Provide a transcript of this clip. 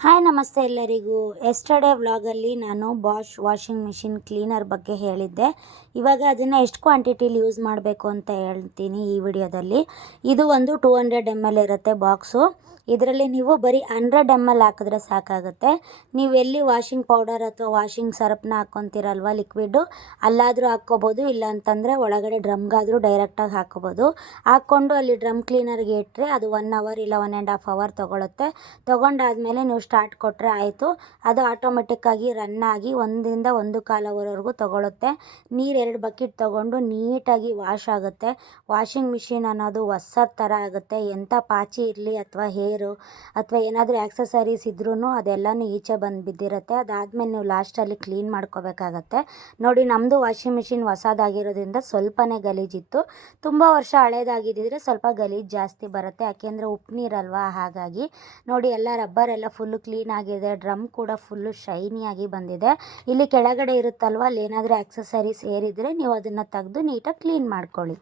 Hi ನಮಸ್ತೆ ಎಲ್ಲರಿಗೂ. Yesterday ವ್ಲಾಗಲ್ಲಿ ನಾನು ಬಾಷ್ ವಾಷಿಂಗ್ ಮಿಷಿನ್ ಕ್ಲೀನರ್ ಬಗ್ಗೆ ಹೇಳಿದ್ದೆ. ಇವಾಗ ಅದನ್ನು ಎಷ್ಟು ಕ್ವಾಂಟಿಟಿಲಿ ಯೂಸ್ ಮಾಡಬೇಕು ಅಂತ ಹೇಳ್ತೀನಿ ಈ ವಿಡಿಯೋದಲ್ಲಿ. ಇದು ಒಂದು 200 ml ಇರುತ್ತೆ ಬಾಕ್ಸು. ಇದರಲ್ಲಿ ನೀವು ಬರೀ 100 ml ಹಾಕಿದ್ರೆ ಸಾಕಾಗುತ್ತೆ. ನೀವು ಎಲ್ಲಿ ವಾಷಿಂಗ್ ಪೌಡರ್ ಅಥವಾ ವಾಷಿಂಗ್ ಸರ್ಪ್ನ ಹಾಕ್ಕೊತೀರಲ್ವ ಲಿಕ್ವಿಡ್ಡು, ಅಲ್ಲಾದರೂ ಹಾಕ್ಕೋಬೋದು. ಇಲ್ಲ ಅಂತಂದರೆ ಒಳಗಡೆ ಡ್ರಮ್ಗಾದರೂ ಡೈರೆಕ್ಟಾಗಿ ಹಾಕ್ಕೋಬೋದು. ಹಾಕ್ಕೊಂಡು ಅಲ್ಲಿ ಡ್ರಮ್ ಕ್ಲೀನರ್ಗೆ ಇಟ್ಟರೆ ಅದು 1 ಅವರ್ ಇಲ್ಲ 1.5 ಅವರ್ ತೊಗೊಳುತ್ತೆ. ತೊಗೊಂಡಾದಮೇಲೆ ನೀವು ಸ್ಟಾರ್ಟ್ ಕೊಟ್ಟರೆ ಆಯಿತು. ಅದು ಆಟೋಮೆಟಿಕ್ಕಾಗಿ ರನ್ ಆಗಿ 1ರಿಂದ 1.25 ಅವರ್ವರೆಗೂ ತೊಗೊಳುತ್ತೆ. ನೀರು 2 ಬಕೆಟ್ ತೊಗೊಂಡು ನೀಟಾಗಿ ವಾಶ್ ಆಗುತ್ತೆ. ವಾಷಿಂಗ್ ಮಿಷಿನ್ ಅನ್ನೋದು ಹೊಸದ ಥರ ಆಗುತ್ತೆ. ಎಂಥ ಪಾಚಿ ಇರಲಿ ಅಥವಾ ಹೇರು ಅಥವಾ ಏನಾದರೂ ಆ್ಯಕ್ಸಸರೀಸ್ ಇದ್ರೂ ಅದೆಲ್ಲನೂ ಈಚೆ ಬಂದು ಬಿದ್ದಿರುತ್ತೆ. ಅದಾದಮೇಲೆ ನೀವು ಲಾಸ್ಟಲ್ಲಿ ಕ್ಲೀನ್ ಮಾಡ್ಕೋಬೇಕಾಗತ್ತೆ. ನೋಡಿ, ನಮ್ಮದು ವಾಷಿಂಗ್ ಮಿಷಿನ್ ಹೊಸದಾಗಿರೋದ್ರಿಂದ ಸ್ವಲ್ಪನೇ ಗಲೀಜಿತ್ತು. ತುಂಬ ವರ್ಷ ಹಳೇದಾಗಿದ್ದಿದ್ರೆ ಸ್ವಲ್ಪ ಗಲೀಜು ಜಾಸ್ತಿ ಬರುತ್ತೆ, ಯಾಕೆಂದರೆ ಉಪ್ಪು ನೀರಲ್ವಾ. ಹಾಗಾಗಿ ನೋಡಿ, ಎಲ್ಲ ರಬ್ಬರ್ ಎಲ್ಲ ಫುಲ್ಲು ಕ್ಲೀನ್ ಆಗಿದೆ. ಡ್ರಮ್ ಕೂಡ ಫುಲ್ಲು ಶೈನಿಯಾಗಿ ಬಂದಿದೆ. ಇಲ್ಲಿ ಕೆಳಗಡೆ ಇರುತ್ತಲ್ವ, ಅಲ್ಲಿ ಏನಾದರೂ ಆ್ಯಕ್ಸಸರೀಸ್ ಏರಿದ್ರೆ ನೀವು ಅದನ್ನು ತೆಗೆದು ನೀಟಾಗಿ ಕ್ಲೀನ್ ಮಾಡ್ಕೊಳ್ಳಿ.